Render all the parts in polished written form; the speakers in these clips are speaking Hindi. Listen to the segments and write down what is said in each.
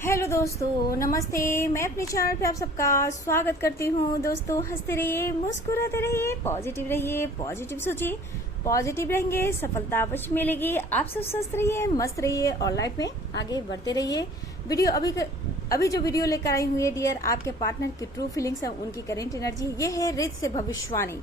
हेलो दोस्तों, नमस्ते। मैं अपने चैनल पे आप सबका स्वागत करती हूँ। दोस्तों, हंसते रहिए, मुस्कुराते रहिए, पॉजिटिव सोचिए, पॉजिटिव रहेंगे, सफलता अवश्य मिलेगी। आप सब स्वस्थ रहिए, मस्त रहिए और लाइफ में आगे बढ़ते रहिए। वीडियो अभी जो वीडियो लेकर आई हुई है डियर, आपके पार्टनर की ट्रू फीलिंग्स है, उनकी करेंट एनर्जी, ये है रित से भविष्यवाणी।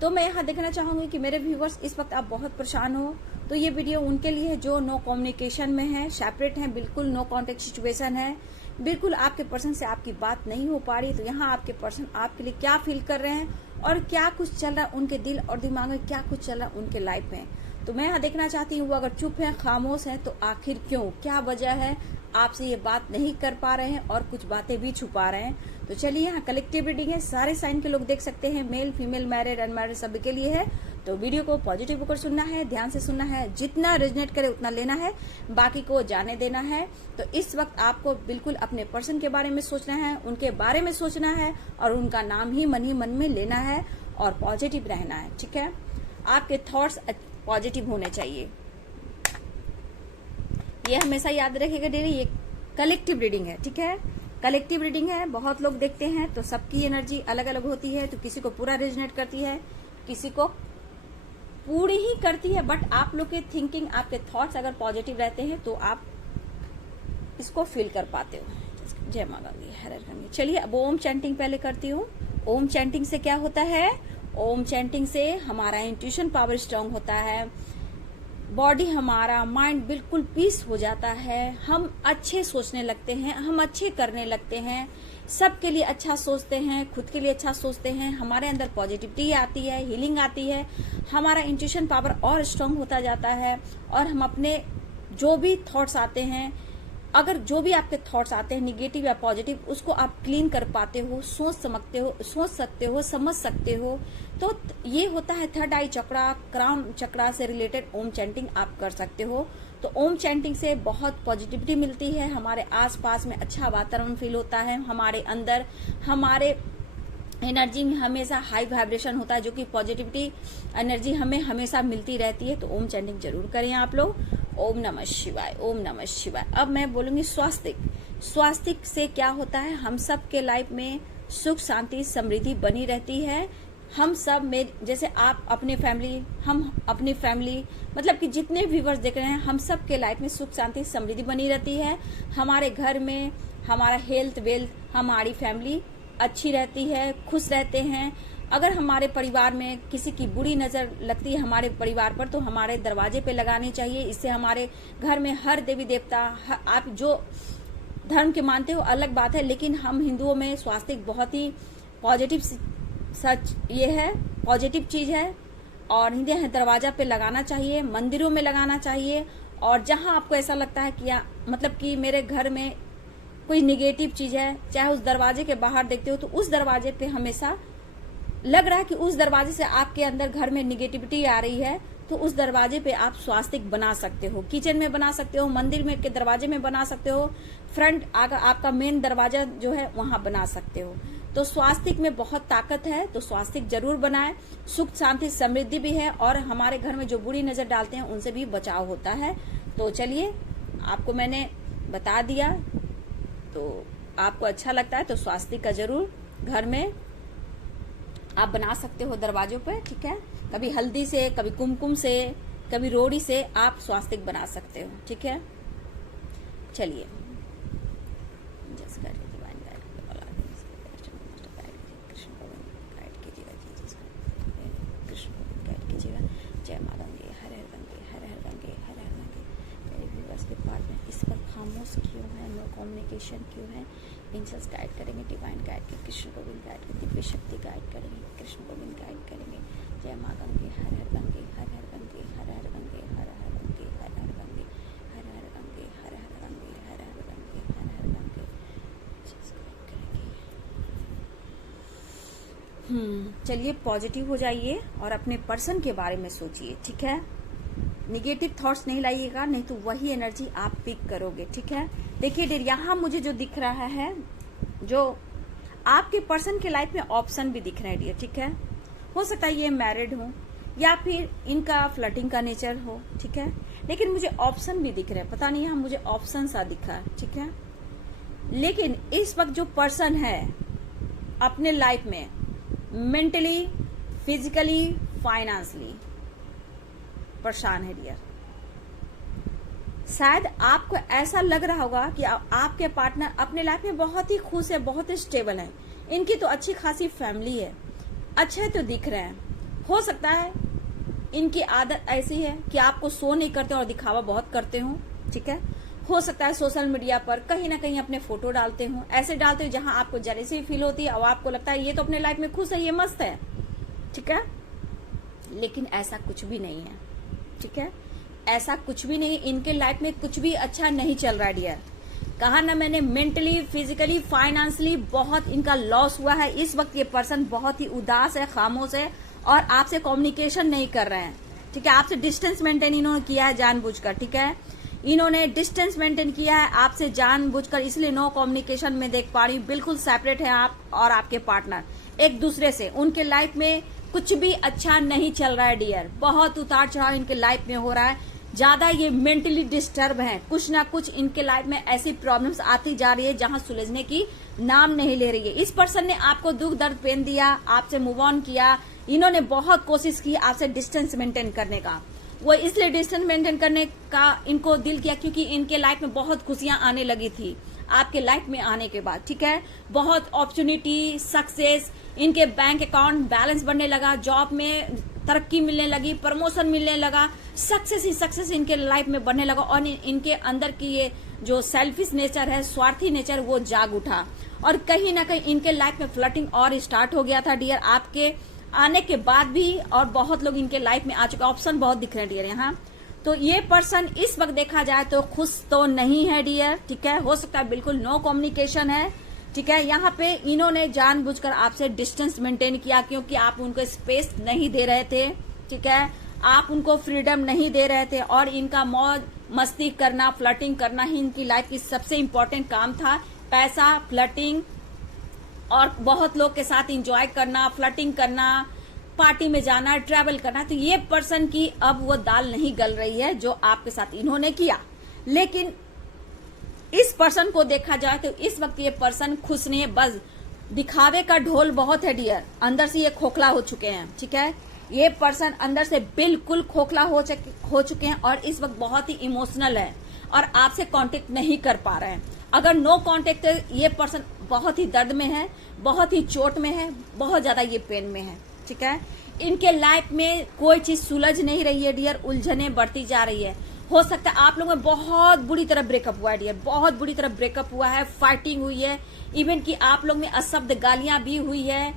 तो मैं यहाँ देखना चाहूंगी कि मेरे व्यूवर्स इस वक्त आप बहुत परेशान हो, तो ये वीडियो उनके लिए है जो नो कम्युनिकेशन में है, सेपरेट है, बिल्कुल नो कांटेक्ट सिचुएशन है, बिल्कुल आपके पर्सन से आपकी बात नहीं हो पा रही। तो यहाँ आपके पर्सन आपके लिए क्या फील कर रहे हैं और क्या कुछ चल रहा है उनके दिल और दिमाग में, क्या कुछ चल रहा है उनके लाइफ में। तो मैं यहाँ देखना चाहती हूँ वो अगर चुप है, खामोश है, तो आखिर क्यों, क्या वजह है आपसे ये बात नहीं कर पा रहे हैं और कुछ बातें भी छुपा रहे हैं। तो चलिए, यहाँ कलेक्टिव रीडिंग है, सारे साइन के लोग देख सकते हैं, मेल फीमेल, मैरिड अनमैरिड सभी के लिए है। तो वीडियो को पॉजिटिव होकर सुनना है, ध्यान से सुनना है, जितना रेजनेट करे उतना लेना है, बाकी को जाने देना है। तो इस वक्त आपको बिल्कुल अपने पर्सन के बारे में सोचना है, उनके बारे में सोचना है और उनका नाम ही मन में लेना है और पॉजिटिव रहना है। ठीक है, आपके थॉट्स पॉजिटिव होने चाहिए, ये हमेशा याद रखिएगा डेली। ये कलेक्टिव रीडिंग है, ठीक है, कलेक्टिव रीडिंग है। बहुत लोग देखते हैं तो सबकी एनर्जी अलग अलग होती है, तो किसी को पूरा रेजनेट करती है, किसी को पूरी ही करती है। बट आप लोग के थिंकिंग, आपके थॉट्स अगर पॉजिटिव रहते हैं तो आप इसको फील कर पाते हो। जय माता दी, हर हर गंगे। चलिए, अब ओम चैंटिंग पहले करती हूँ। ओम चैंटिंग से क्या होता है? ओम चैंटिंग से हमारा इंट्यूशन पावर स्ट्रांग होता है, बॉडी, हमारा माइंड बिल्कुल पीस हो जाता है, हम अच्छे सोचने लगते हैं, हम अच्छे करने लगते हैं, सबके लिए अच्छा सोचते हैं, खुद के लिए अच्छा सोचते हैं, हमारे अंदर पॉजिटिविटी आती है, हीलिंग आती है, हमारा इंट्यूशन पावर और स्ट्रांग होता जाता है। और हम अपने जो भी थॉट्स आते हैं, अगर जो भी आपके थॉट्स आते हैं निगेटिव या पॉजिटिव, उसको आप क्लीन कर पाते हो, सोच सकते हो, समझ सकते हो। तो ये होता है थर्ड आई चक्रा, क्राउन चक्रा से रिलेटेड ओम चैंटिंग आप कर सकते हो। तो ओम चैंटिंग से बहुत पॉजिटिविटी मिलती है, हमारे आसपास में अच्छा वातावरण फील होता है, हमारे अंदर, हमारे एनर्जी में हमेशा हाई वाइब्रेशन होता है, जो कि पॉजिटिविटी एनर्जी हमें हमेशा मिलती रहती है। तो ओम चैंटिंग जरूर करें आप लोग। ओम नमः शिवाय, ओम नमः शिवाय। अब मैं बोलूंगी स्वास्तिक। स्वास्तिक से क्या होता है? हम सब के लाइफ में सुख, शांति, समृद्धि बनी रहती है। हम सब में, जैसे आप अपने फैमिली, हम अपनी फैमिली, मतलब कि जितने व्यूवर्स देख रहे हैं, हम सब के लाइफ में सुख, शांति, समृद्धि बनी रहती है। हमारे घर में हमारा हेल्थ वेल्थ, हमारी फैमिली अच्छी रहती है, खुश रहते हैं। अगर हमारे परिवार में किसी की बुरी नजर लगती है हमारे परिवार पर, तो हमारे दरवाजे पे लगानी चाहिए। इससे हमारे घर में हर देवी देवता, आप जो धर्म के मानते हो अलग बात है, लेकिन हम हिंदुओं में स्वास्तिक बहुत ही पॉजिटिव, सच ये है, पॉजिटिव चीज है। और हिंदी दरवाजा पे लगाना चाहिए, मंदिरों में लगाना चाहिए। और जहां आपको ऐसा लगता है कि मतलब कि मेरे घर में कोई निगेटिव चीज है, चाहे उस दरवाजे के बाहर देखते हो, तो उस दरवाजे पे हमेशा लग रहा है कि उस दरवाजे से आपके अंदर घर में निगेटिविटी आ रही है, तो उस दरवाजे पे आप स्वास्तिक बना सकते हो। किचन में बना सकते हो, मंदिर में के दरवाजे में बना सकते हो, फ्रंट आपका मेन दरवाजा जो है वहां बना सकते हो। तो स्वास्तिक में बहुत ताकत है, तो स्वास्तिक जरूर बनाएं। सुख, शांति, समृद्धि भी है और हमारे घर में जो बुरी नजर डालते हैं उनसे भी बचाव होता है। तो चलिए, आपको मैंने बता दिया, तो आपको अच्छा लगता है तो स्वास्तिक का जरूर घर में आप बना सकते हो दरवाजों पे। ठीक है, कभी हल्दी से, कभी कुमकुम से, कभी रोड़ी से आप स्वास्तिक बना सकते हो। ठीक है, चलिए, जय माता दी, हर हर गंगे, हर हर गंगे, हर हर गंगे। मेरे व्यूअर्स के पार्ट में इस पर खामोश क्यों है, नो कम्युनिकेशन क्यों है? एंजल्स गाइड करेंगे, डिवाइन गाइड के, कृष्ण गोविंद गाइड के, दिव्य शक्ति गाइड करेंगे, कृष्ण गोविंद गाइड करेंगे। जय माँ गंगे, हर हर गंगे, हर हर गंगे, हर हर गंगे, हर हर गंगे, हर हर गंगे, हर हर गंगे, हर हर गंगे, हर हर गंगे, हर हर गंगे। चलिए, पॉजिटिव हो जाइए और अपने पर्सन के बारे में सोचिए। ठीक है, निगेटिव थॉट्स नहीं लाइएगा, नहीं तो वही एनर्जी आप पिक करोगे। ठीक है, देखिए डियर, यहाँ मुझे जो दिख रहा है, जो आपके पर्सन के लाइफ में ऑप्शन भी दिख रहे हैं डियर। ठीक है, हो सकता है ये मैरिड हो या फिर इनका फ्लर्टिंग का नेचर हो। ठीक है, लेकिन मुझे ऑप्शन भी दिख रहे हैं, पता नहीं यहाँ मुझे ऑप्शन सा दिखा है। ठीक है, लेकिन इस वक्त जो पर्सन है अपने लाइफ में मेंटली, फिजिकली, फाइनेंशियली परेशान है डियर। शायद आपको ऐसा लग रहा होगा कि आपके पार्टनर अपने लाइफ में बहुत ही खुश है, बहुत ही स्टेबल है, इनकी तो अच्छी खासी फैमिली है, अच्छे तो दिख रहे हैं। हो सकता है इनकी आदत ऐसी है कि आपको शो नहीं करते और दिखावा बहुत करते हो, ठीक है। हो सकता है सोशल मीडिया पर कहीं ना कहीं अपने फोटो डालते हो, ऐसे डालते हो जहां आपको जेलसी फील होती है और आपको लगता है ये तो अपने लाइफ में खुश है, ये मस्त है, ठीक है। लेकिन ऐसा कुछ भी नहीं है, ठीक है, ऐसा कुछ भी नहीं। इनके लाइफ में कुछ भी अच्छा नहीं चल रहा है डियर। कहा ना मैंने, मेंटली, फिजिकली, फाइनेंशियली बहुत इनका लॉस हुआ है। इस वक्त ये पर्सन बहुत ही उदास है, खामोश है और आपसे कम्युनिकेशन नहीं कर रहे हैं, ठीक है। आपसे डिस्टेंस मेंटेन इन्होंने किया है जानबूझकर, ठीक है। इन्होंने डिस्टेंस मेंटेन किया है आपसे जानबूझकर, इसलिए नो कम्युनिकेशन में देख पा रही हूँ। बिल्कुल सेपरेट है आप और आपके पार्टनर एक दूसरे से। उनके लाइफ में कुछ भी अच्छा नहीं चल रहा है डियर। बहुत उतार चढ़ाव इनके लाइफ में हो रहा है। ज्यादा ये मेंटली डिस्टर्ब हैं, कुछ ना कुछ इनके लाइफ में ऐसी प्रॉब्लम्स आती जा रही है जहां सुलझने की नाम नहीं ले रही है। इस पर्सन ने आपको दुख दर्द पेन दिया, आपसे मूव ऑन किया। इन्होंने बहुत कोशिश की आपसे डिस्टेंस मेंटेन करने का। वो इसलिए डिस्टेंस मेंटेन करने का इनको दिल किया क्योंकि इनके लाइफ में बहुत खुशियां आने लगी थी आपके लाइफ में आने के बाद, ठीक है। बहुत अपॉर्चुनिटी, सक्सेस, इनके बैंक अकाउंट बैलेंस बढ़ने लगा, जॉब में तरक्की मिलने लगी, प्रमोशन मिलने लगा, सक्सेस ही सक्सेस इनके लाइफ में बढ़ने लगा और इनके अंदर की ये जो सेल्फिश नेचर है, स्वार्थी नेचर, वो जाग उठा और कहीं ना कहीं इनके लाइफ में फ्लर्टिंग और स्टार्ट हो गया था डियर आपके आने के बाद भी। और बहुत लोग इनके लाइफ में आ चुके, ऑप्शन बहुत दिख रहे हैं डियर यहाँ। तो ये पर्सन इस वक्त देखा जाए तो खुश तो नहीं है डियर, ठीक है। हो सकता है बिल्कुल नो कम्युनिकेशन है, ठीक है। यहाँ पे इन्होंने जानबूझकर आपसे डिस्टेंस मेंटेन किया क्योंकि आप उनको स्पेस नहीं दे रहे थे, ठीक है। आप उनको फ्रीडम नहीं दे रहे थे और इनका मौज मस्ती करना, फ्लर्टिंग करना ही इनकी लाइफ की सबसे इम्पोर्टेंट काम था। पैसा, फ्लर्टिंग और बहुत लोग के साथ एंजॉय करना, फ्लर्टिंग करना, पार्टी में जाना, ट्रैवल करना। तो ये पर्सन की अब वो दाल नहीं गल रही है जो आपके साथ इन्होंने किया। लेकिन इस पर्सन को देखा जाए तो इस वक्त ये पर्सन खुश नहीं है, बस दिखावे का ढोल बहुत है डियर। अंदर से ये खोखला हो चुके हैं, ठीक है। ये पर्सन अंदर से बिल्कुल खोखला हो चुके हैं और इस वक्त बहुत ही इमोशनल है और आपसे कांटेक्ट नहीं कर पा रहे हैं। अगर नो कांटेक्ट है, ये पर्सन बहुत ही दर्द में है, बहुत ही चोट में है, बहुत ज्यादा ये पेन में है, ठीक है। इनके लाइफ में कोई चीज सुलझ नहीं रही है डियर, उलझने बढ़ती जा रही है। हो सकता है आप लोगों में बहुत बुरी तरह ब्रेकअप हुआ है डियर, बहुत बुरी तरह ब्रेकअप हुआ है, फाइटिंग हुई है, इवन कि आप लोग में अशब्द गालियां भी हुई है,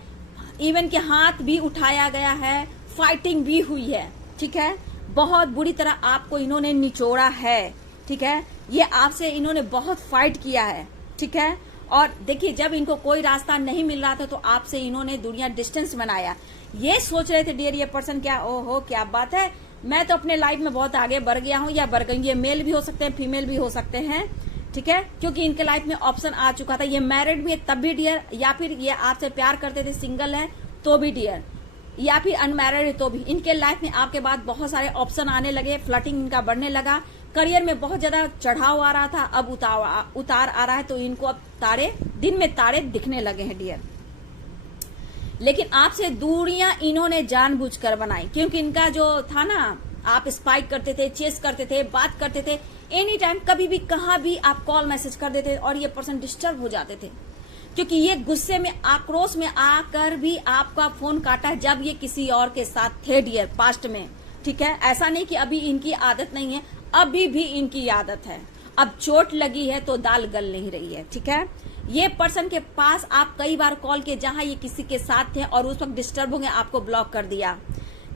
इवन कि हाथ भी उठाया गया है, फाइटिंग भी हुई है, ठीक है। बहुत बुरी तरह आपको इन्होंने निचोड़ा है, ठीक है। ये आपसे इन्होंने बहुत फाइट किया है, ठीक है। और देखिए जब इनको कोई रास्ता नहीं मिल रहा था तो आपसे इन्होंने दुनिया डिस्टेंस बनाया। ये सोच रहे थे डियर ये पर्सन, क्या ओहो क्या बात है, मैं तो अपने लाइफ में बहुत आगे बढ़ गया हूँ या बढ़ गई। ये मेल भी हो सकते हैं, फीमेल भी हो सकते हैं, ठीक है, क्योंकि इनके लाइफ में ऑप्शन आ चुका था। ये मैरिड भी है तब भी डियर, या फिर ये आपसे प्यार करते थे सिंगल है तो भी डियर, या फिर अनमैरिड है तो भी। इनके लाइफ में आपके बाद बहुत सारे ऑप्शन आने लगे, फ्लर्टिंग इनका बढ़ने लगा, करियर में बहुत ज्यादा चढ़ाव आ रहा था, अब उतार आ रहा है। तो इनको अब तारे, दिन में तारे दिखने लगे हैं डियर। लेकिन आपसे दूरियां इन्होंने जानबूझकर बनाई क्योंकि इनका जो था ना, आप स्पाइक करते थे, चेस करते थे, बात करते थे, एनी टाइम कभी भी कहां भी आप कॉल मैसेज कर देते और ये पर्सन डिस्टर्ब हो जाते थे क्योंकि ये गुस्से में, आक्रोश में आकर भी आपका फोन काटा है जब ये किसी और के साथ थे डियर पास्ट में, ठीक है। ऐसा नहीं कि अभी इनकी आदत नहीं है, अभी भी इनकी आदत है। अब चोट लगी है तो दाल गल नहीं रही है, ठीक है। ये पर्सन के पास आप कई बार कॉल किए जहां ये किसी के साथ थे और उस वक्त डिस्टर्ब हो गए, आपको ब्लॉक कर दिया,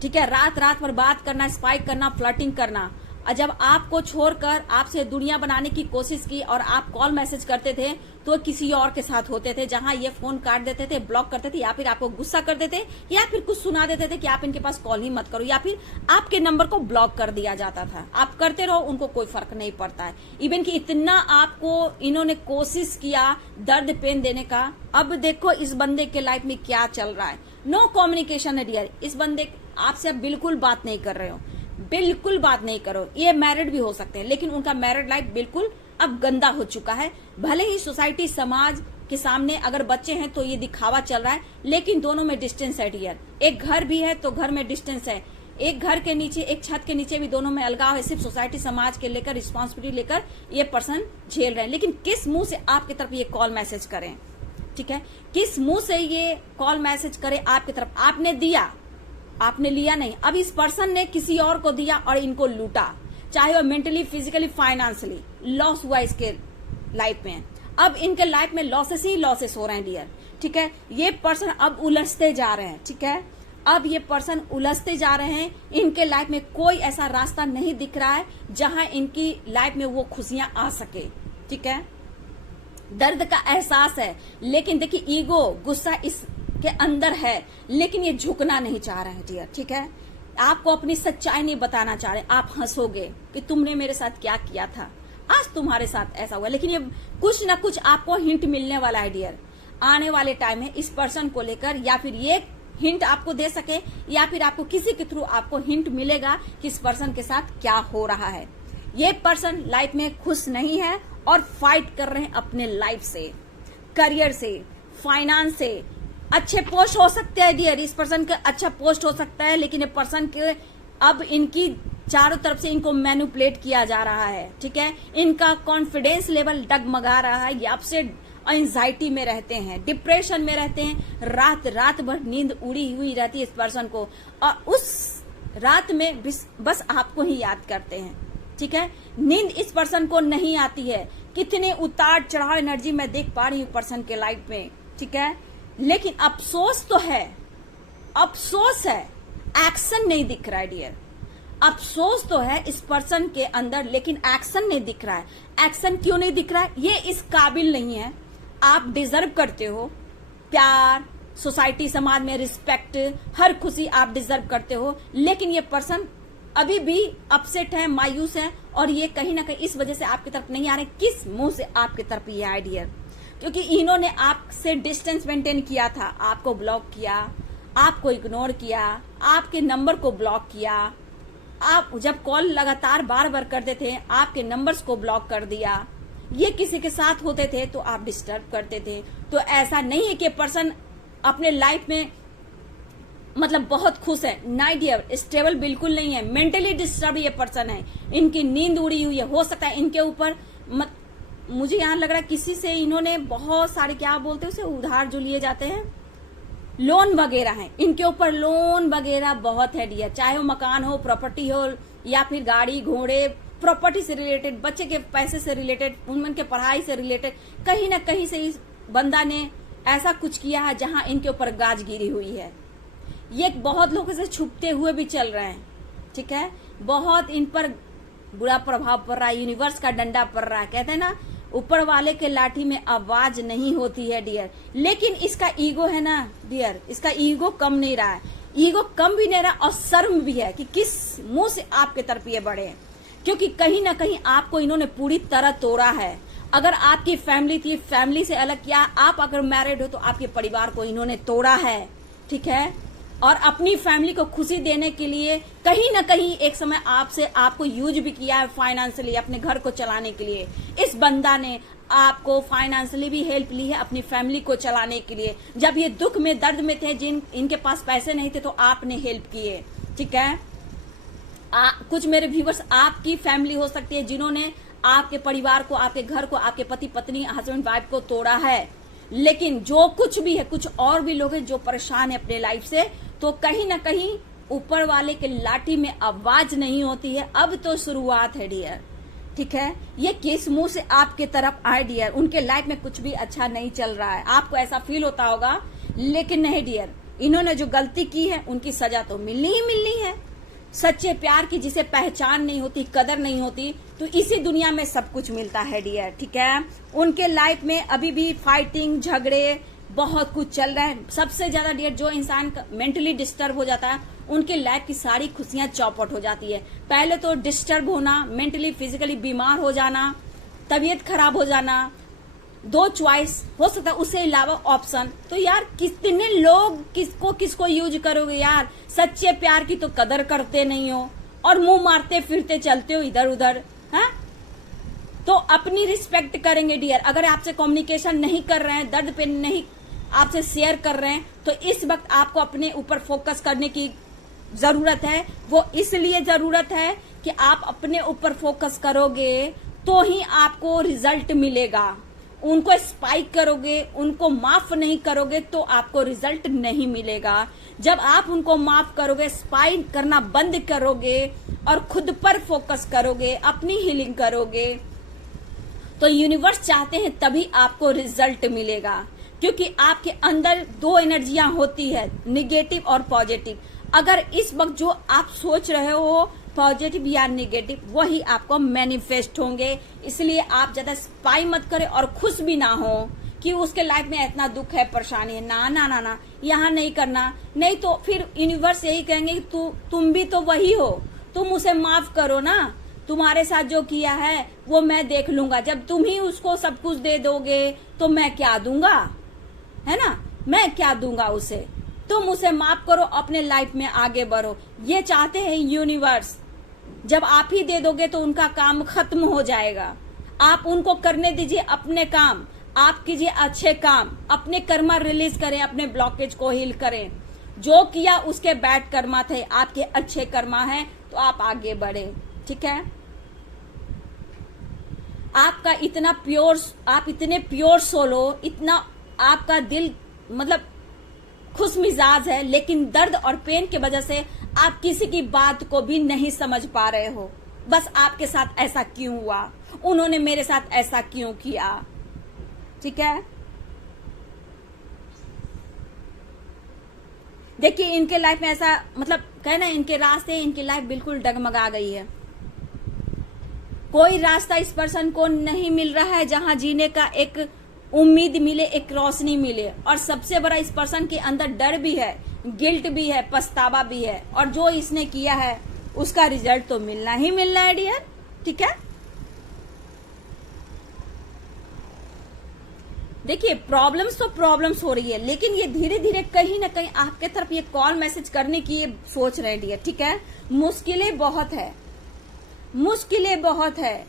ठीक है। रात रात भर बात करना, स्पाइक करना, फ्लर्टिंग करना। और जब आपको छोड़कर आपसे दुनिया बनाने की कोशिश की और आप कॉल मैसेज करते थे तो किसी और के साथ होते थे जहां ये फोन काट देते थे, ब्लॉक करते थे, या फिर आपको गुस्सा कर देते, या फिर कुछ सुना देते थे कि आप इनके पास कॉल ही मत करो, या फिर आपके नंबर को ब्लॉक कर दिया जाता था। आप करते रहो, उनको कोई फर्क नहीं पड़ता है। इवन कि इतना आपको इन्होंने कोशिश किया दर्द पेन देने का। अब देखो इस बंदे के लाइफ में क्या चल रहा है, नो कम्युनिकेशन है डियर। इस बंदे आपसे अब बिल्कुल बात नहीं कर रहे हो, बिल्कुल बात नहीं करो। ये मैरिड भी हो सकते हैं लेकिन उनका मैरिड लाइफ बिल्कुल अब गंदा हो चुका है। भले ही सोसाइटी समाज के सामने अगर बच्चे हैं तो ये दिखावा चल रहा है, लेकिन दोनों में डिस्टेंस है डियर। एक घर भी है तो घर में डिस्टेंस है, एक घर के नीचे, एक छत के नीचे भी दोनों में अलगाव है। सिर्फ सोसाइटी समाज के लेकर रिस्पॉन्सिबिलिटी लेकर ये पर्सन झेल रहे हैं। लेकिन किस मुंह से आपकी तरफ ये कॉल मैसेज करें, ठीक है, किस मुंह से ये कॉल मैसेज करे आपकी तरफ? आपने दिया, आपने लिया नहीं। अब इस पर्सन ने किसी और को दिया और इनको लूटा, चाहे वो मेंटली, फिजिकली, फाइनेंशियली लॉस हुआ इसके लाइफ में। अब इनके लाइफ में लॉसेस ही लॉसेस हो रहे हैं डियर, ठीक है। ये पर्सन अब उलझते जा रहे हैं, ठीक है। अब ये पर्सन उलझते जा रहे हैं। इनके लाइफ में कोई ऐसा रास्ता नहीं दिख रहा है जहां इनकी लाइफ में वो खुशियां आ सके, ठीक है। दर्द का एहसास है, लेकिन देखिए ईगो, गुस्सा इसके अंदर है, लेकिन ये झुकना नहीं चाह रहे हैं डियर, ठीक है। आपको अपनी सच्चाई नहीं बताना चाह रहे। आप हंसोगे कि तुमने मेरे साथ क्या किया था, आज तुम्हारे साथ ऐसा हुआ, लेकिन ये कुछ ना कुछ आपको हिंट मिलने वाला है डियर। आने वाले टाइम में इस पर्सन को लेकर, या फिर ये हिंट आपको दे सके, या फिर आपको किसी के थ्रू आपको हिंट मिलेगा कि इस पर्सन के साथ क्या हो रहा है। ये पर्सन लाइफ में खुश नहीं है और फाइट कर रहे हैं अपने लाइफ से, करियर से, फाइनेंस से। अच्छे पोस्ट हो सकते हैं डियर, इस पर्सन का अच्छा पोस्ट हो सकता है, लेकिन ये पर्सन के अब इनकी चारों तरफ से इनको मैनिपुलेट किया जा रहा है, ठीक है। इनका कॉन्फिडेंस लेवल डगमगा रहा है। ये अपसेट, एंजाइटी में रहते हैं, डिप्रेशन में रहते हैं, रात रात भर नींद उड़ी हुई रहती है इस पर्सन को, और उस रात में बस आपको ही याद करते हैं, ठीक है। नींद इस पर्सन को नहीं आती है। कितने उतार चढ़ाव एनर्जी मैं देख पा रही हूँ पर्सन के लाइफ में, ठीक है। लेकिन अफसोस तो है, अफसोस है, एक्शन नहीं दिख रहा है डियर। अफसोस तो है इस पर्सन के अंदर, लेकिन एक्शन नहीं दिख रहा है। एक्शन क्यों नहीं दिख रहा है? ये इस काबिल नहीं है। आप डिजर्व करते हो प्यार, सोसाइटी समाज में रिस्पेक्ट, हर खुशी आप डिजर्व करते हो, लेकिन ये पर्सन अभी भी अपसेट है, मायूस है, और ये कहीं ना कहीं इस वजह से आपकी तरफ नहीं आ रहे। किस मुंह से आपकी तरफ ये आए डियर? क्योंकि इन्होंने आपसे डिस्टेंस मेंटेन किया था, आपको ब्लॉक किया, आपको इग्नोर किया, आपके नंबर को ब्लॉक किया। आप जब कॉल लगातार बार बार करते थे, आपके नंबर्स को ब्लॉक कर दिया। ये किसी के साथ होते थे तो आप डिस्टर्ब करते थे। तो ऐसा नहीं है कि पर्सन अपने लाइफ में मतलब बहुत खुश है, नहीं डियर, स्टेबल बिल्कुल नहीं है। मेंटली डिस्टर्ब ये पर्सन है, इनकी नींद उड़ी हुई है। हो सकता है इनके ऊपर मुझे यहाँ लग रहा है किसी से इन्होंने बहुत सारे, क्या बोलते हैं उसे, उधार जो लिए जाते हैं, लोन वगैरह है, इनके ऊपर लोन वगैरह बहुत है डियर। चाहे वो मकान हो, प्रॉपर्टी हो, या फिर गाड़ी घोड़े, प्रॉपर्टी से रिलेटेड, बच्चे के पैसे से रिलेटेड, उनके पढ़ाई से रिलेटेड, कहीं ना कहीं से इस बंदा ने ऐसा कुछ किया है जहां इनके ऊपर गाज गिरी हुई है। ये बहुत लोगों से छुपते हुए भी चल रहे हैं, ठीक है। बहुत इन पर बुरा प्रभाव पड़ रहा है, यूनिवर्स का डंडा पड़ रहा है। कहते हैं ना, ऊपर वाले के लाठी में आवाज नहीं होती है डियर। लेकिन इसका ईगो है ना डियर, इसका ईगो कम नहीं रहा है, ईगो कम भी नहीं रहा, और शर्म भी है कि किस मुंह से आपके तरफ ये बढ़े हैं। क्योंकि कहीं ना कहीं आपको इन्होंने पूरी तरह तोड़ा है। अगर आपकी फैमिली थी, फैमिली से अलग किया। आप अगर मैरिड हो तो आपके परिवार को इन्होंने तोड़ा है, ठीक है। और अपनी फैमिली को खुशी देने के लिए कहीं ना कहीं एक समय आपको यूज भी किया है फाइनेंशियली, अपने घर को चलाने के लिए। इस बंदा ने आपको फाइनेंशियली भी हेल्प ली है अपनी फैमिली को चलाने के लिए। जब ये दुख में, दर्द में थे, इनके पास पैसे नहीं थे, तो आपने हेल्प किए, ठीक है। कुछ मेरे व्यूवर्स आपकी फैमिली हो सकती है जिन्होंने आपके परिवार को, आपके घर को, आपके पति पत्नी, हस्बैंड वाइफ को तोड़ा है। लेकिन जो कुछ भी है, कुछ और भी लोग हैं जो परेशान है अपने लाइफ से। तो कहीं ना कहीं ऊपर वाले के लाठी में आवाज नहीं होती है। अब तो शुरुआत है डियर, ठीक है। ये किस मुंह से आपके तरफ आए डियर? उनके लाइफ में कुछ भी अच्छा नहीं चल रहा है, आपको ऐसा फील होता होगा, लेकिन नहीं डियर, इन्होंने जो गलती की है उनकी सजा तो मिलनी ही मिलनी है। सच्चे प्यार की जिसे पहचान नहीं होती, कदर नहीं होती, तो इसी दुनिया में सब कुछ मिलता है डियर, ठीक है। उनके लाइफ में अभी भी फाइटिंग, झगड़े, बहुत कुछ चल रहा है। सबसे ज्यादा डियर, जो इंसान मेंटली डिस्टर्ब हो जाता है, उनके लाइफ की सारी खुशियां चौपट हो जाती है। पहले तो डिस्टर्ब होना, मेंटली फिजिकली बीमार हो जाना, तबीयत खराब हो जाना, दो चॉइस हो सकता है, उससे अलावा ऑप्शन। तो यार कितने लोग किसको यूज करोगे यार? सच्चे प्यार की तो कदर करते नहीं हो और मुंह मारते फिरते चलते हो इधर उधर, हाँ। तो अपनी रिस्पेक्ट करेंगे डियर। अगर आपसे कम्युनिकेशन नहीं कर रहे हैं, दर्द पे नहीं आपसे शेयर कर रहे हैं, तो इस वक्त आपको अपने ऊपर फोकस करने की जरूरत है। वो इसलिए जरूरत है कि आप अपने ऊपर फोकस करोगे तो ही आपको रिजल्ट मिलेगा। उनको स्पाइक करोगे, उनको माफ नहीं करोगे तो आपको रिजल्ट नहीं मिलेगा। जब आप उनको माफ करोगे, स्पाइक करना बंद करोगे और खुद पर फोकस करोगे, अपनी हीलिंग करोगे, तो यूनिवर्स चाहते हैं तभी आपको रिजल्ट मिलेगा। क्योंकि आपके अंदर दो एनर्जियां होती है, निगेटिव और पॉजिटिव। अगर इस वक्त जो आप सोच रहे हो पॉजिटिव या नेगेटिव, वही आपको मैनिफेस्ट होंगे। इसलिए आप ज्यादा स्पाई मत करें और खुश भी ना हो कि उसके लाइफ में इतना दुख है, परेशानी है। ना ना ना ना, यहाँ नहीं करना। नहीं तो फिर यूनिवर्स यही कहेंगे कि तुम भी तो वही हो, तुम उसे माफ करो ना, तुम्हारे साथ जो किया है वो मैं देख लूंगा। जब तुम ही उसको सब कुछ दे दोगे तो मैं क्या दूंगा, है ना, मैं क्या दूंगा उसे। तुम उसे माफ करो, अपने लाइफ में आगे बढ़ो। ये चाहते हैं यूनिवर्स। जब आप ही दे दोगे तो उनका काम खत्म हो जाएगा। आप उनको करने दीजिए अपने काम, आप कीजिए अच्छे काम, अपने कर्मा रिलीज करें, अपने ब्लॉकेज को हील करें। जो किया उसके बैड कर्मा थे, आपके अच्छे कर्मा है, तो आप आगे बढ़े। ठीक है, आपका इतना प्योर, आप इतने प्योर सोल हो, इतना आपका दिल मतलब खुश मिजाज है, लेकिन दर्द और पेन की वजह से आप किसी की बात को भी नहीं समझ पा रहे हो। बस आपके साथ ऐसा क्यों हुआ, उन्होंने मेरे साथ ऐसा क्यों किया। ठीक है, देखिए इनके लाइफ में ऐसा मतलब कहना, इनके रास्ते, इनकी लाइफ बिल्कुल डगमगा गई है। कोई रास्ता इस पर्सन को नहीं मिल रहा है जहां जीने का एक उम्मीद मिले, एक रोशनी मिले। और सबसे बड़ा इस पर्सन के अंदर डर भी है, गिल्ट भी है, पछतावा भी है। और जो इसने किया है उसका रिजल्ट तो मिलना ही मिलना है डियर। ठीक है, देखिए प्रॉब्लम्स तो प्रॉब्लम्स हो रही है, लेकिन ये धीरे धीरे कहीं ना कहीं आपके तरफ ये कॉल मैसेज करने की ये सोच रहे हैं डियर। ठीक है, मुश्किलें बहुत है, मुश्किलें बहुत है,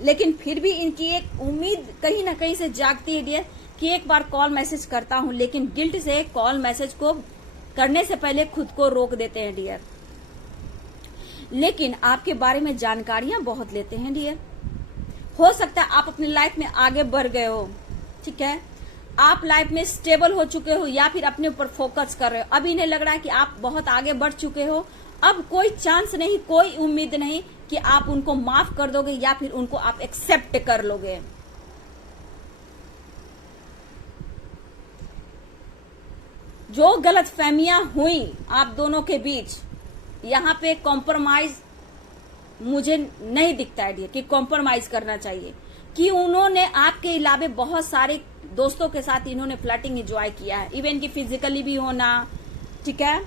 लेकिन फिर भी इनकी एक उम्मीद कहीं ना कहीं से जागती है डियर कि एक बार कॉल मैसेज करता हूं। लेकिन गिल्ट से कॉल मैसेज को करने से पहले खुद को रोक देते हैं डियर। लेकिन आपके बारे में जानकारियां बहुत लेते हैं डियर। हो सकता है आप अपनी लाइफ में आगे बढ़ गए हो। ठीक है, आप लाइफ में स्टेबल हो चुके हो या फिर अपने ऊपर फोकस कर रहे हो। अब इन्हें लग रहा है कि आप बहुत आगे बढ़ चुके हो, अब कोई चांस नहीं, कोई उम्मीद नहीं कि आप उनको माफ कर दोगे या फिर उनको आप एक्सेप्ट कर लोगे। जो गलतफहमियां हुई आप दोनों के बीच, यहां पे कॉम्प्रोमाइज मुझे नहीं दिखता है कि कॉम्प्रोमाइज करना चाहिए। कि उन्होंने आपके अलावा बहुत सारे दोस्तों के साथ इन्होंने फ्लर्टिंग एंजॉय किया है, इवन की फिजिकली भी होना। ठीक है,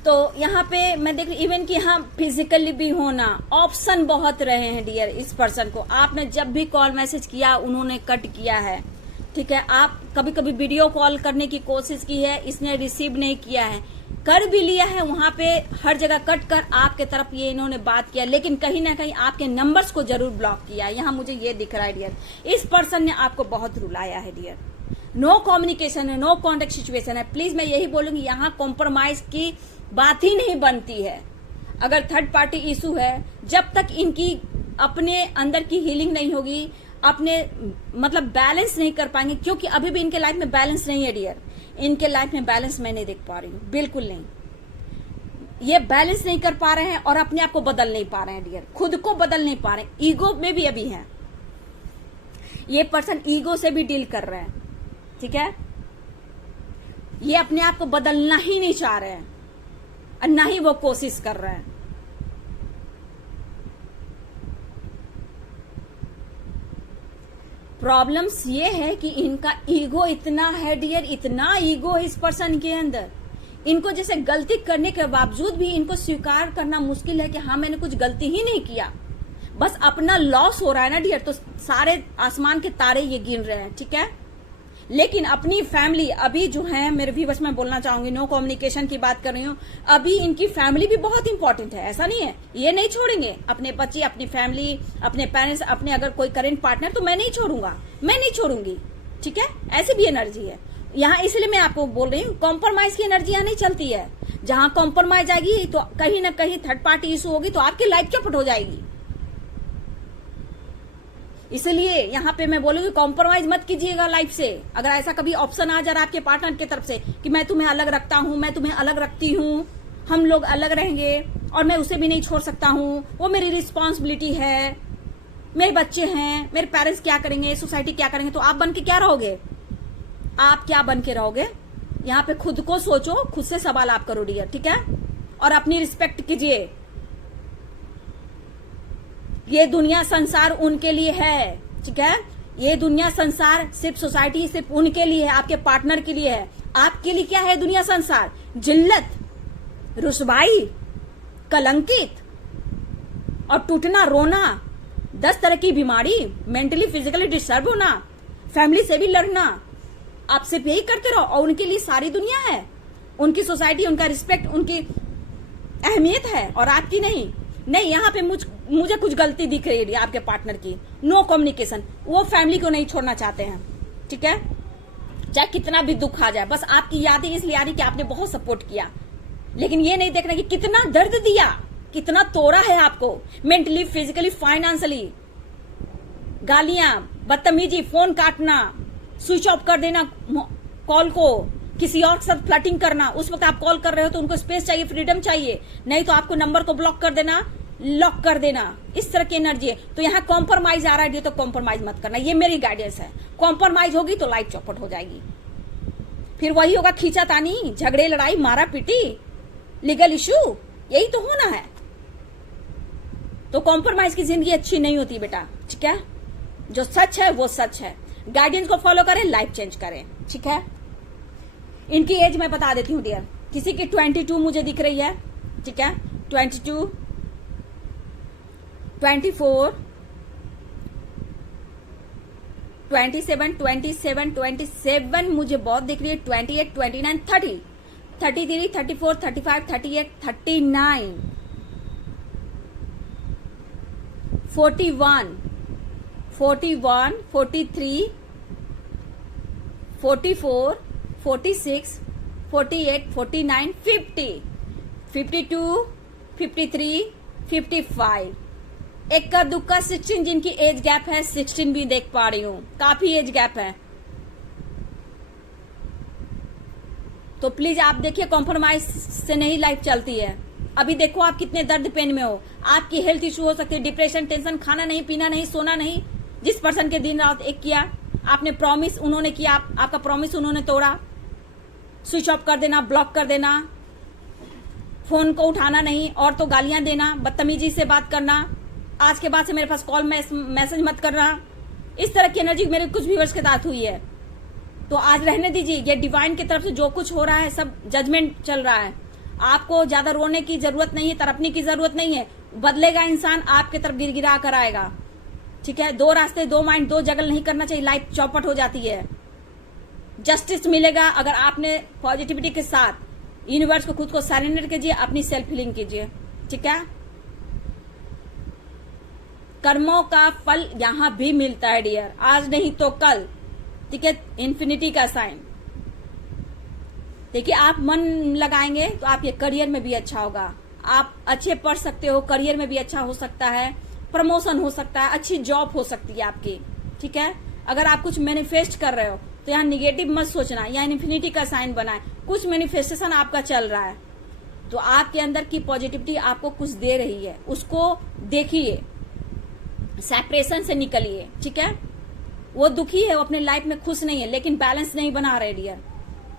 तो यहाँ पे मैं देख रही इवन कि हाँ फिजिकली भी होना, ऑप्शन बहुत रहे हैं डियर इस पर्सन को। आपने जब भी कॉल मैसेज किया उन्होंने कट किया है। ठीक है, आप कभी कभी वीडियो कॉल करने की कोशिश की है, इसने रिसीव नहीं किया है। कर भी लिया है, वहां पे हर जगह कट कर आपके तरफ ये इन्होंने बात किया, लेकिन कहीं ना कहीं आपके नंबर्स को जरूर ब्लॉक किया है। यहाँ मुझे ये दिख रहा है डियर, इस पर्सन ने आपको बहुत रुलाया है डियर। नो कम्युनिकेशन है, नो कॉन्टेक्ट सिचुएशन है। प्लीज मैं यही बोलूंगी, यहाँ कॉम्प्रोमाइज की बात ही नहीं बनती है। अगर थर्ड पार्टी इशू है, जब तक इनकी अपने अंदर की हीलिंग नहीं होगी, अपने मतलब बैलेंस नहीं कर पाएंगे, क्योंकि अभी भी इनके लाइफ में बैलेंस नहीं है डियर। इनके लाइफ में बैलेंस मैं नहीं देख पा रही हूँ, बिल्कुल नहीं। ये बैलेंस नहीं कर पा रहे हैं और अपने आप को बदल नहीं पा रहे हैं डियर, खुद को बदल नहीं पा रहे हैं। ईगो में भी अभी है, ये पर्सन ईगो से भी डील कर रहे हैं। ठीक है, ये अपने आप को बदलना ही नहीं चाह रहे हैं और ना ही वो कोशिश कर रहे हैं। प्रॉब्लम्स ये है कि इनका ईगो इतना है डियर, इतना ईगो है इस पर्सन के अंदर। इनको जैसे गलती करने के बावजूद भी इनको स्वीकार करना मुश्किल है कि हाँ मैंने कुछ गलती ही नहीं किया, बस अपना लॉस हो रहा है ना डियर, तो सारे आसमान के तारे ये गिन रहे हैं। ठीक है, लेकिन अपनी फैमिली अभी जो है, मेरे व्यूअर्स में बोलना चाहूंगी, नो कम्युनिकेशन की बात कर रही हूँ, अभी इनकी फैमिली भी बहुत इंपॉर्टेंट है। ऐसा नहीं है, ये नहीं छोड़ेंगे अपने बच्चे, अपनी फैमिली, अपने पेरेंट्स, अपने अगर कोई करेंट पार्टनर, तो मैं नहीं छोड़ूंगा, मैं नहीं छोड़ूंगी। ठीक है, ऐसी भी एनर्जी है यहाँ, इसलिए मैं आपको बोल रही हूँ कॉम्प्रोमाइज की एनर्जी यहाँ नहीं चलती है। जहां कॉम्प्रोमाइज आएगी तो कहीं ना कहीं थर्ड पार्टी इशू होगी, तो आपकी लाइफ चौपट हो जाएगी। इसलिए यहाँ पे मैं बोलूंगी कॉम्प्रोमाइज मत कीजिएगा लाइफ से। अगर ऐसा कभी ऑप्शन आ जा रहा है आपके पार्टनर की तरफ से कि मैं तुम्हें अलग रखता हूं, मैं तुम्हें अलग रखती हूं, हम लोग अलग रहेंगे और मैं उसे भी नहीं छोड़ सकता हूं, वो मेरी रिस्पॉन्सिबिलिटी है, मेरे बच्चे हैं, मेरे पेरेंट्स क्या करेंगे, सोसाइटी क्या करेंगे, तो आप बन के क्या रहोगे? आप क्या बन के रहोगे? यहाँ पे खुद को सोचो, खुद से सवाल आप करो डियर। ठीक है, और अपनी रिस्पेक्ट कीजिए। ये दुनिया संसार उनके लिए है। ठीक है, ये दुनिया संसार सिर्फ सोसाइटी सिर्फ उनके लिए है, आपके पार्टनर के लिए है। आपके लिए क्या है दुनिया संसार? जिल्लत, रुसवाई, कलंकित और टूटना, रोना, 10 तरह की बीमारी, मेंटली फिजिकली डिस्टर्ब होना, फैमिली से भी लड़ना, आप सिर्फ यही करते रहो और उनके लिए सारी दुनिया है, उनकी सोसाइटी, उनका रिस्पेक्ट, उनकी अहमियत है और आपकी नहीं। नहीं, यहाँ पे मुझे कुछ गलती दिख रही है आपके पार्टनर की। नो कम्युनिकेशन, वो फैमिली को नहीं छोड़ना चाहते हैं। ठीक है, चाहे कितना भी दुख आ जाए, बस आपकी यादें इसलिए आ रही कि आपने बहुत सपोर्ट किया, लेकिन ये नहीं देख रहे कि कितना दर्द दिया, कितना तोड़ा है आपको, मेंटली, फिजिकली, फाइनेंशियली। गालियां, बदतमीजी, फोन काटना, स्विच ऑफ कर देना कॉल को, किसी और के साथ फ्लर्टिंग करना, उस वक्त आप कॉल कर रहे हो तो उनको स्पेस चाहिए, फ्रीडम चाहिए, नहीं तो आपको नंबर को ब्लॉक कर देना, लॉक कर देना, इस तरह की एनर्जी है। तो यहाँ कॉम्प्रोमाइज आ रहा है, तो कॉम्प्रोमाइज मत करना, ये मेरी गाइडेंस है। कॉम्प्रोमाइज होगी तो लाइफ चौपट हो जाएगी, फिर वही होगा खींचातानी, झगड़े, लड़ाई, मारा पीटी, लीगल इश्यू, यही तो होना है। तो कॉम्प्रोमाइज की जिंदगी अच्छी नहीं होती बेटा। ठीक है, जो सच है वो सच है, गाइडेंस को फॉलो करें, लाइफ चेंज करें। ठीक है, इनकी एज मैं बता देती हूँ डियर, किसी की 22 मुझे दिख रही है। ठीक है, 22, 24, 27, 27, 27 मुझे बहुत दिख रही है, 28, 29, 30, 33, 34, 35, 38, 39, 41, 41, 43, 44, 46, 48, 49, 50, 52, 53, 55, इक्का दुक्का 16 जिनकी एज गैप है, 16 भी देख पा रही हूं, काफी एज गैप है। तो प्लीज आप देखिए, कॉम्प्रोमाइज से नहीं लाइफ चलती है। अभी देखो आप कितने दर्द पेन में हो, आपकी हेल्थ इशू हो सकती है, डिप्रेशन, टेंशन, खाना नहीं, पीना नहीं, सोना नहीं। जिस पर्सन के दिन रात एक किया, आपने प्रॉमिस उन्होंने किया, आपका प्रॉमिस उन्होंने तोड़ा, स्विच ऑफ कर देना, ब्लॉक कर देना, फोन को उठाना नहीं, और तो गालियां देना, बदतमीजी से बात करना, आज के बाद से मेरे पास कॉल मैसेज मत करना, इस तरह की एनर्जी मेरे कुछ व्यूअर्स के साथ हुई है। तो आज रहने दीजिए, ये डिवाइन की तरफ से जो कुछ हो रहा है सब जजमेंट चल रहा है। आपको ज्यादा रोने की जरूरत नहीं है, तड़पने की जरूरत नहीं है, बदलेगा इंसान, आपके तरफ गिरगिरा कर आएगा। ठीक है, 2 रास्ते, 2 माइंड, 2 जगल नहीं करना चाहिए, लाइफ चौपट हो जाती है। जस्टिस मिलेगा अगर आपने पॉजिटिविटी के साथ यूनिवर्स को, खुद को सरेंडर कीजिए, अपनी सेल्फ हीलिंग कीजिए। ठीक है, कर्मों का फल यहां भी मिलता है डियर, आज नहीं तो कल। ठीक है, इन्फिनिटी का साइन। देखिए, आप मन लगाएंगे तो आपके करियर में भी अच्छा होगा, आप अच्छे पढ़ सकते हो, करियर में भी अच्छा हो सकता है, प्रमोशन हो सकता है, अच्छी जॉब हो सकती है आपकी। ठीक है, अगर आप कुछ मैनिफेस्ट कर रहे हो तो यहाँ निगेटिव मत सोचना, यहाँ इन्फिनिटी का साइन बना है, कुछ मैनिफेस्टेशन आपका चल रहा है, तो आपके अंदर की पॉजिटिविटी आपको कुछ दे रही है, उसको देखिए, सेपरेशन से निकलिए। ठीक है, वो दुखी है, वो अपने लाइफ में खुश नहीं है, लेकिन बैलेंस नहीं बना रहे डियर।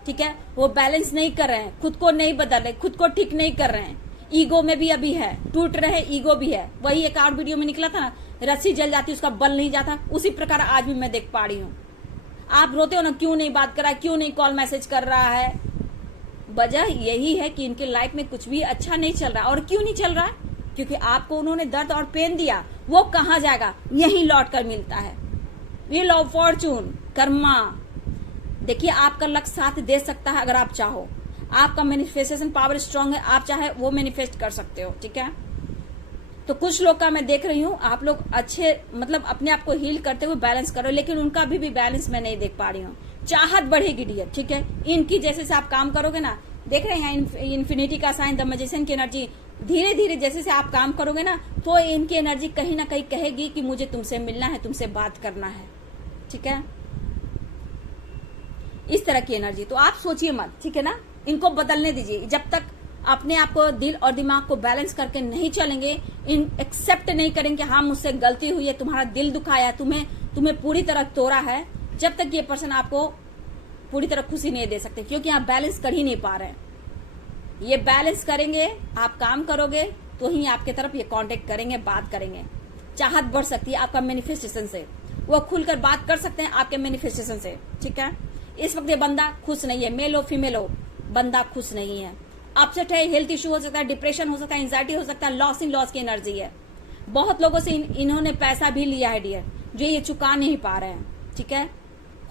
ठीक है, वो बैलेंस नहीं कर रहे हैं, खुद को नहीं बदल रहे, खुद को ठीक नहीं कर रहे हैं, ईगो में भी अभी है, टूट रहे, ईगो भी है। वही एक और वीडियो में निकला था ना, रस्सी जल जाती उसका बल नहीं जाता, उसी प्रकार आज भी मैं देख पा रही हूँ। आप रोते हो ना, क्यों नहीं बात कर रहा है, क्यों नहीं कॉल मैसेज कर रहा है, वजह यही है कि इनके लाइफ में कुछ भी अच्छा नहीं चल रहा। और क्यों नहीं चल रहा है? क्योंकि आपको उन्होंने दर्द और पेन दिया, वो कहाँ जाएगा, यही लौट कर मिलता है। व्हील ऑफ फॉर्चून, कर्मा, देखिए आपका लक साथ दे सकता है अगर आप चाहो, आपका मैनिफेस्टेशन पावर स्ट्रांग है, आप चाहे वो मैनिफेस्ट कर सकते हो, ठीक है। तो कुछ लोग का मैं देख रही हूँ आप लोग अच्छे मतलब अपने आप को हील करते हुए बैलेंस करो, लेकिन उनका भी बैलेंस मैं नहीं देख पा रही हूँ। चाहत बढ़ेगी डियर, ठीक है। इनकी जैसे से आप काम करोगे ना, देख रहे हैं इन्फिनिटी का साइन, द मैजिशियन की एनर्जी, धीरे धीरे जैसे से आप काम करोगे ना तो इनकी एनर्जी कहीं ना कहीं कहेगी कि मुझे तुमसे मिलना है, तुमसे बात करना है, ठीक है। इस तरह की एनर्जी, तो आप सोचिए मत, ठीक है ना, इनको बदलने दीजिए। जब तक अपने आप को दिल और दिमाग को बैलेंस करके नहीं चलेंगे, इन एक्सेप्ट नहीं करेंगे हाँ मुझसे गलती हुई है, तुम्हारा दिल दुखाया, तुम्हें पूरी तरह तोड़ा है, जब तक ये पर्सन आपको पूरी तरह खुशी नहीं दे सकते, क्योंकि आप बैलेंस कर ही नहीं पा रहे हैं। ये बैलेंस करेंगे, आप काम करोगे तो ही आपके तरफ ये कांटेक्ट करेंगे, बात करेंगे। चाहत बढ़ सकती है आपका मैनिफेस्टेशन से, वो खुलकर बात कर सकते हैं आपके मैनिफेस्टेशन से, ठीक है। इस वक्त ये बंदा खुश नहीं है, मेल हो फीमेल हो, बंदा खुश नहीं है, अपसेट है, हेल्थ इश्यू हो सकता है, डिप्रेशन हो सकता है, एंजाइटी हो सकता है, लॉस इन लॉस की एनर्जी है। बहुत लोगों से इन्होंने पैसा भी लिया है डियर, जो ये चुका नहीं पा रहे हैं, ठीक है।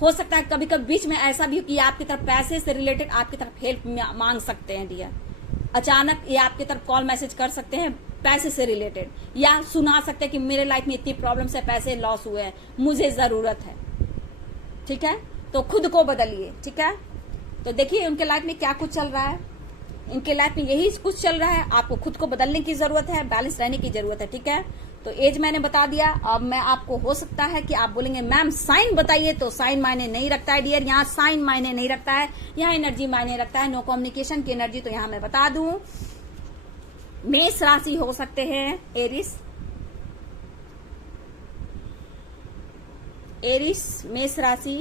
हो सकता है कभी कभी बीच में ऐसा भी हो कि आपकी तरफ पैसे से रिलेटेड आपकी तरफ हेल्प मांग सकते हैं डियर। अचानक ये आपकी तरफ कॉल मैसेज कर सकते हैं पैसे से रिलेटेड, या सुना सकते हैं कि मेरे लाइफ में इतनी प्रॉब्लम्स है, पैसे लॉस हुए हैं, मुझे जरूरत है, ठीक है। तो खुद को बदलिए, ठीक है। तो देखिए उनके लाइफ में क्या कुछ चल रहा है, इनके लाइफ में यही कुछ चल रहा है। आपको खुद को बदलने की जरूरत है, बैलेंस रहने की जरूरत है, ठीक है। तो एज मैंने बता दिया। अब मैं आपको, हो सकता है कि आप बोलेंगे मैम साइन बताइए, तो साइन मायने नहीं रखता है डियर, यहाँ साइन मायने नहीं रखता है, यहाँ एनर्जी मायने रखता है। नो कम्युनिकेशन की एनर्जी तो यहाँ मैं बता दूं, मेष राशि हो सकते हैं एरिस, मेष राशि,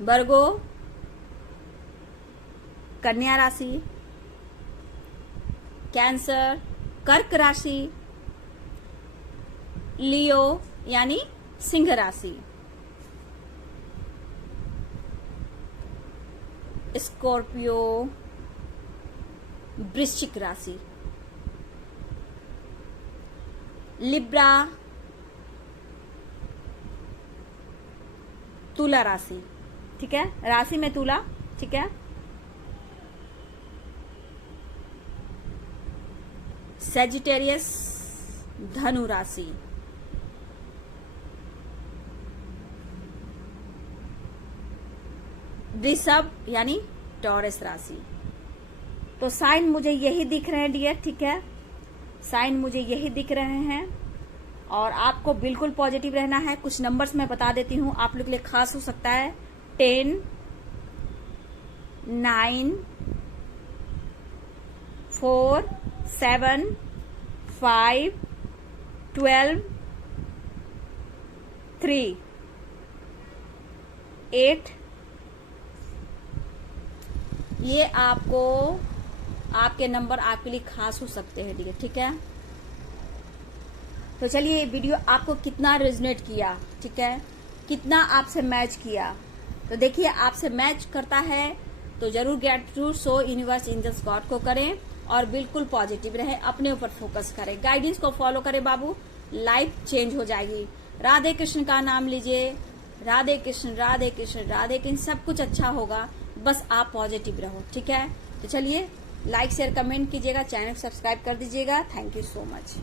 वर्गो, कन्या राशि, कैंसर, कर्क राशि, लियो यानी सिंह राशि, स्कॉर्पियो, वृश्चिक राशि, लिब्रा, तुला राशि, ठीक है। राशि में तुला, ठीक है। सेजिटेरियस, धनु राशि, वृषभ यानी टॉरस राशि। तो साइन मुझे यही दिख रहे हैं डियर, ठीक है। साइन मुझे यही दिख रहे हैं और आपको बिल्कुल पॉजिटिव रहना है। कुछ नंबर्स मैं बता देती हूँ, आप लोग के लिए खास हो सकता है। 10, 9, 4, 7, 5, 12, 3, 8, ये आपको, आपके नंबर आपके लिए खास हो सकते हैं, ठीक है। तो चलिए, ये वीडियो आपको कितना रेजोनेट किया, ठीक है, कितना आपसे मैच किया। तो देखिए आपसे मैच करता है तो जरूर gratitude show universe angels God को करें और बिल्कुल पॉजिटिव रहे, अपने ऊपर फोकस करें, गाइडेंस को फॉलो करें बाबू, लाइफ चेंज हो जाएगी। राधे कृष्ण का नाम लीजिए, राधे कृष्ण राधे कृष्ण राधे कृष्ण, सब कुछ अच्छा होगा, बस आप पॉजिटिव रहो, ठीक है। तो चलिए, लाइक शेयर कमेंट कीजिएगा, चैनल सब्सक्राइब कर दीजिएगा। Thank you so much.